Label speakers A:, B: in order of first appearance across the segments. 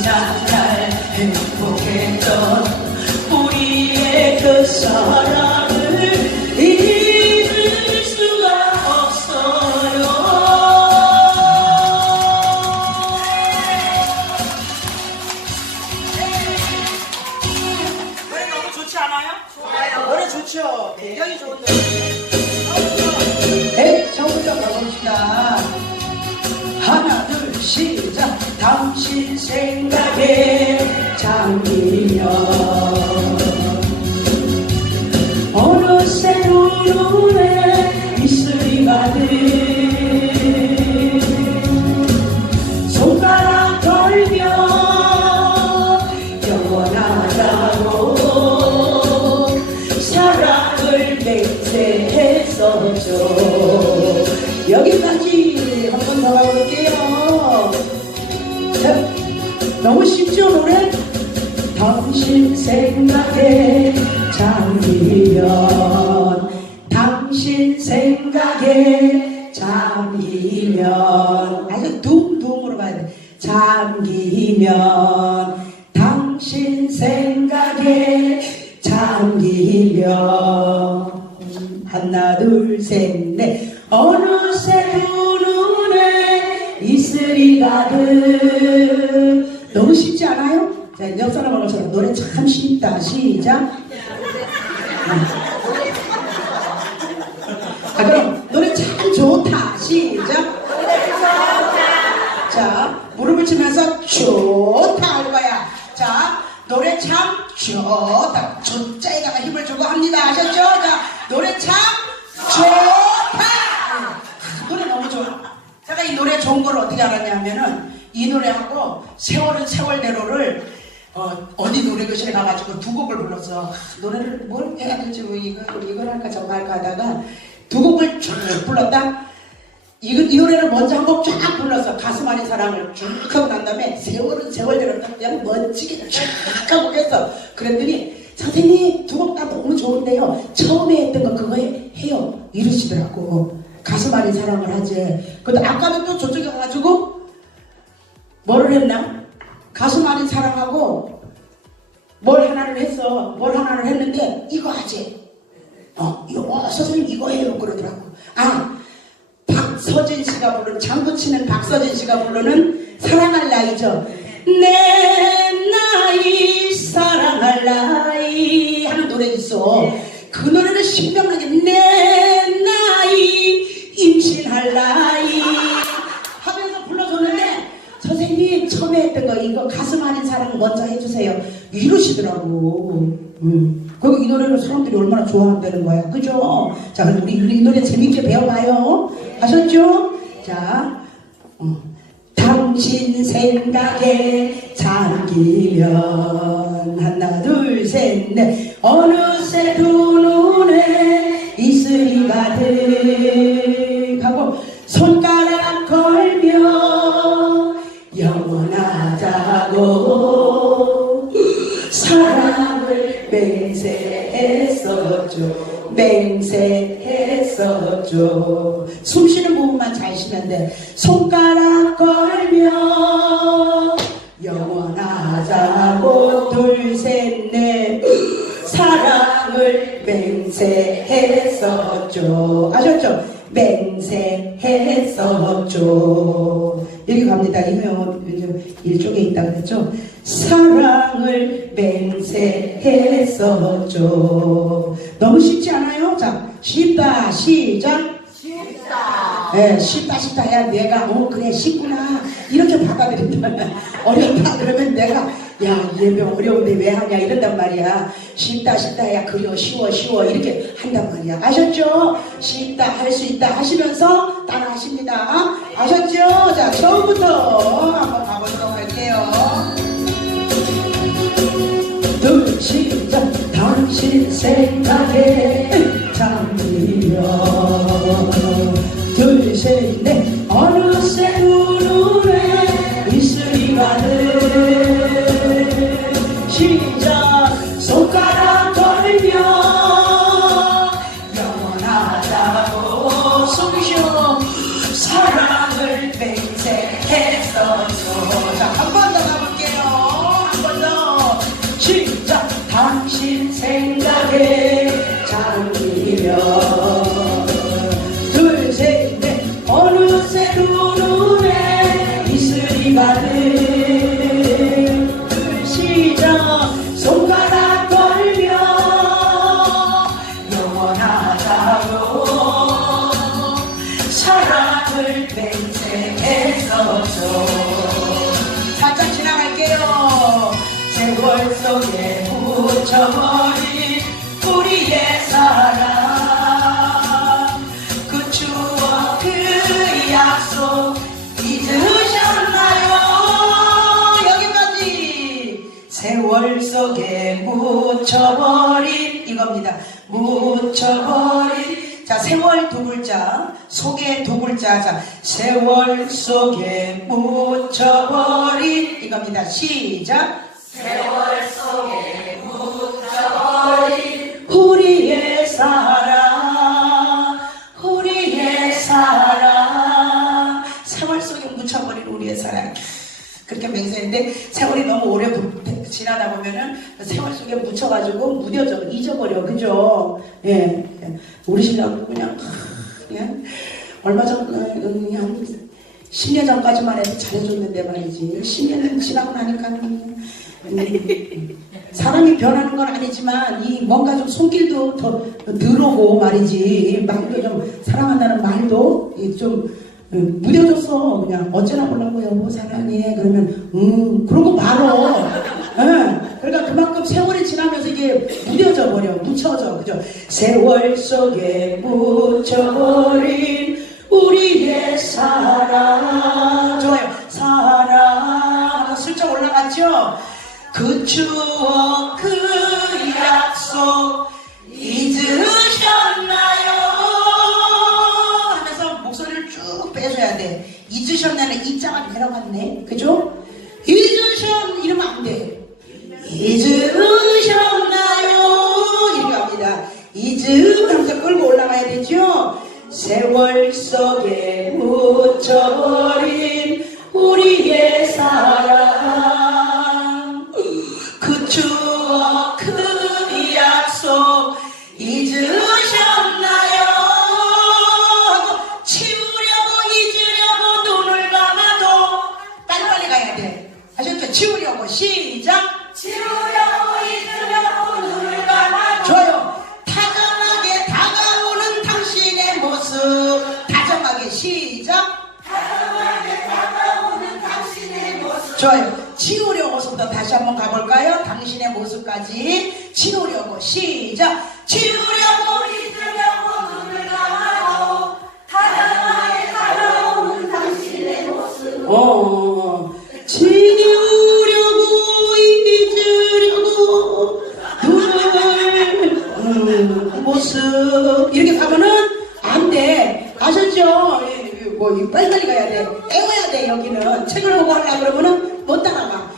A: 모습 지난날 행복했던 우리의 그 사랑 당신 생각에 잠기면 어느새 눈에 이슬이 가득 너무 쉽죠 노래? 당신 생각에 잠기면 당신 생각에 잠기면. 아주 둥둥으로 가야 돼. 잠기면 당신 생각에 잠기면. 하나 둘 셋 넷. 어느새 두 눈에 이슬이 가득 너무 쉽지 않아요? 자 옆 사람하고 저랑 노래 참 쉽다. 시작. 아 그럼 노래 참 좋다. 시작. 자 무릎을 치면서 좋다 할 거야. 자 노래 참 좋다. 좋자에다가 힘을 주고 합니다. 아셨죠? 자 노래 참 좋다 아, 노래 너무 좋아 제가 이 노래 좋은 걸 어떻게 알았냐면은 이 노래하고 세월은 세월대로를 어, 어디 노래 교실에 가가지고 두 곡을 불렀어. 노래를 뭘 해야 될지 뭐 이거 이걸 할까 저거 할까 하다가 두 곡을 쭉 불렀다. 이, 이 노래를 먼저 한 곡 쫙 불렀어. 가슴 안의 사랑을 쭉 하고 난 다음에 세월은 세월대로 그냥 멋지게 쫙 하고 했어. 그랬더니 선생님 두 곡 다 너무 좋은데요. 처음에 했던 거 그거 해, 해요. 이러시더라고. 가슴 안의 사랑을 하지. 근데 아까도 또 저쪽에 가가지고 뭐를 했나? 가슴 안에 사랑하고 뭘 하나를 했어. 뭘 하나를 했는데 이거 하지. 어, 이거 어, 선생님 이거 해요 그러더라고. 아, 박서진 씨가 부르는 장구 치는 박서진 씨가 부르는 사랑할 나이죠. 내 나이 사랑할 나이 하는 노래 있어. 그 노래를 신명나게 내 나이 임신할 나이 선생님 처음에 했던 거 이거 가슴 아닌 사랑 먼저 해주세요 이러시더라고 음. 그리고 이 노래를 사람들이 얼마나 좋아한다는 거야 그죠? 자 그럼 우리 이 노래 재밌게 배워봐요 아셨죠? 자 어. 당신 생각에 잠기면 하나 둘 셋 넷 어느새 두 눈에 이슬이 가득 했었죠 맹세했었죠 숨 쉬는 부분만 잘돼 손가락 걸며 영원하자고 둘 셋 넷 사랑을 맹세했었죠 아셨죠? 맹세했었죠 이렇게 갑니다 이거 일쪽에 있다 그랬죠? 사랑을 맹세했었죠 너무 쉽지 않아요? 자 쉽다 시작
B: 쉽다.
A: 예, 쉽다 쉽다 해야 내가 어 그래 쉽구나 이렇게 받아들인다 어렵다 그러면 내가 야 예명 어려운데 왜 하냐 이런단 말이야 쉽다 쉽다 해야 그려 쉬워 쉬워 이렇게 한단 말이야 아셨죠? 쉽다 할 수 있다 하시면서 따라 하십니다 아셨죠? 자 처음부터 한번 가보도록 할게요 둘 시작. 당신 생각에 잠들려. 둘셋넷 새두 눈에 이슬이 가는 시작 손가락 걸며 영원하다고 사랑을 맹세했었죠. 살짝 지나갈게요. 세월 속에 묻혀버린 우리의 사랑 월 속에 묻혀버린 이겁니다. 묻혀버린. 자 세월 두 글자 속에 두 글자. 자 세월 속에 묻혀버린 이겁니다. 시작. 우리의 사랑. 우리의 사랑. 세월 속에 묻혀버린 우리의 사랑 그렇게 맹세했는데 세월이 너무 오래 부- 지나다 보면은 세월 속에 묻혀가지고 무뎌져 잊어버려. 그죠? 예 예. 우리 신랑도 그냥 그냥 얼마 전 그냥 10년 전까지만 해도 잘해줬는데 말이지. 10년 지나고 나니까는 음, 사람이 변하는 건 아니지만 이 뭔가 좀 손길도 더 늘어고 말이지. 말도 좀 사랑한다는 말도 음, 무뎌졌어 그냥 어쩌나 보려고 여보 사랑해. 그러면 음 그러고 말어. 예, 그러니까 그만큼 세월이 지나면서 이게 무뎌져 버려. 묻혀져. 그죠? 세월 속에 묻혀버린 우리의 사랑. 좋아요. 사랑. 슬쩍 올라갔죠? 그 추억 그 약속 잊으셨나요 쭉 빼줘야 돼. 잊으셨나는 이자가 내려갔네. 그죠? 잊으셨 이러면 안 돼. 잊으셨나요? 이렇게 합니다. 잊음 하면서 끌고 올라가야 되죠 세월 속에 묻혀버린 우리의 사랑 한번 가볼까요? 당신의 모습까지 치우려고 시작. 치우려고 잊으려고 눈을 감아도 다정하게 다가오는 당신의 모습. 어. 치우려고 잊으려고 눈을 음, 모습 이렇게 가면은 안 돼. 아셨죠? 뭐이 빨리빨리 가야 돼. 애워야 돼 여기는 책을 보고 하려 그러면은 못 따라가.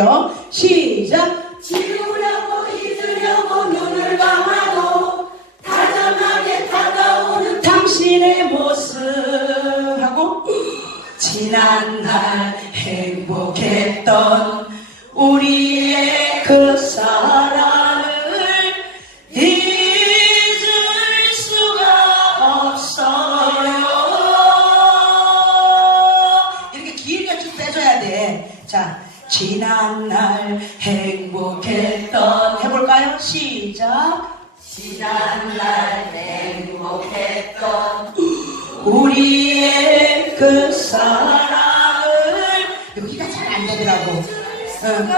A: 한 우리의 그 사랑을 여기가 잘 안 되더라고. 응.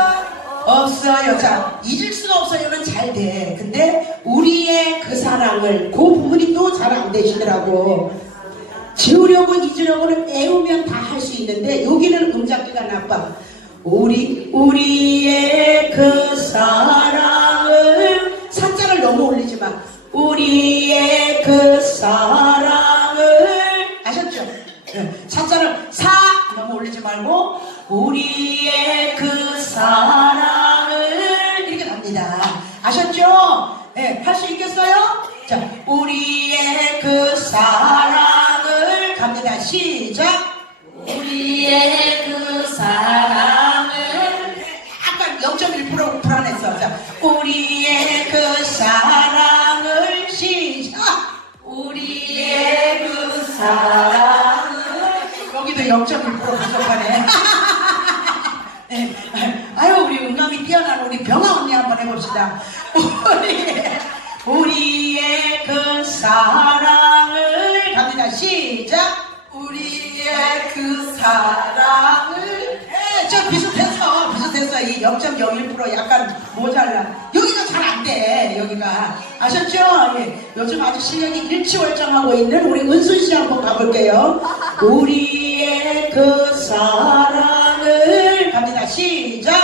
A: 없어요. 자, 잊을 수가 없어요는 잘 돼. 근데 우리의 그 사랑을 그 부분이 또 잘 안 되시더라고. 지우려고 잊으려고는 애우면 다 할 수 있는데 여기는 음잡기가 나빠. 우리 우리의 그 사랑을 사자를 너무 올리지 마. 우리의 그 사랑을 아셨죠? 네. 사자를 사 너무 올리지 말고 우리의 그 사랑을 이렇게 갑니다. 아셨죠? 네, 할 수 있겠어요? 자, 우리의 그 사랑을 갑니다. 시작.
C: 우리의 그 사랑을
A: 약간 0.1% 불안했어. 자, 우리의 그 사랑을 시작.
C: 우리의 그 사랑을
A: 여기도 0.1% 부족하네. 네. 아유, 우리 음감이 뛰어난 우리 병아 언니 한번 해봅시다. 우리의, 우리의 그 사랑을 갑니다. 시작. 우리의 그 사랑을. 네, 저 비슷했어. 비슷했어. 이0.01% 약간 모자라. 여기가 잘 안 돼. 여기가. 아셨죠? 예. 요즘 아주 실력이 일치월장하고 있는 우리 은순 씨 한번 가볼게요. 우리의 그 사랑을 갑니다. 시작.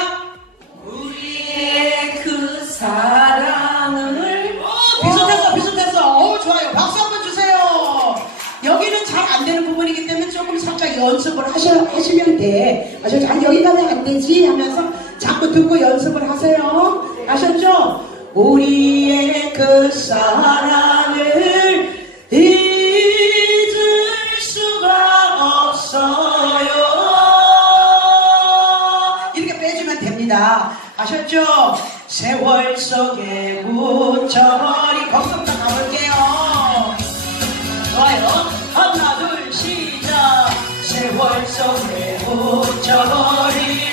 C: 우리의 그 사랑을
A: 어, 비슷했어, 비슷했어. 어, 좋아요. 박수 한번 주세요. 여기는 잘 안 되는 부분이기 때문에 조금 살짝 연습을 하셔, 하시면 돼. 아셨죠? 여기까지 안 되지 하면서 자꾸 듣고 연습을 하세요. 아셨죠? 우리의 그 사랑을 잊을 수가 없어요. 이렇게 빼주면 됩니다. 아셨죠? 세월 속에 묻혀버린 거기서부터 가볼게요. 좋아요. 하나, 둘, 시작. 세월 속에 묻혀버린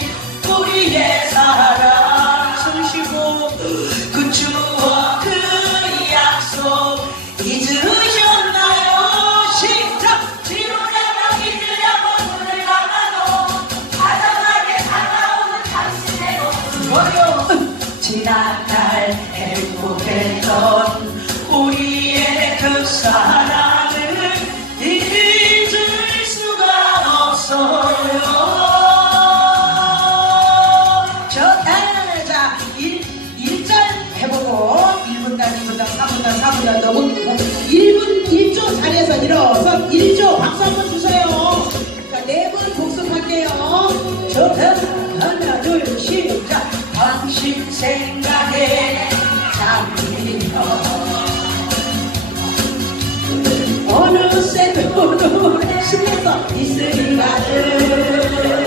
A: 하나, 둘, 시작. 당신 생각에 잠기며 어느새 심해서 이슬이 가득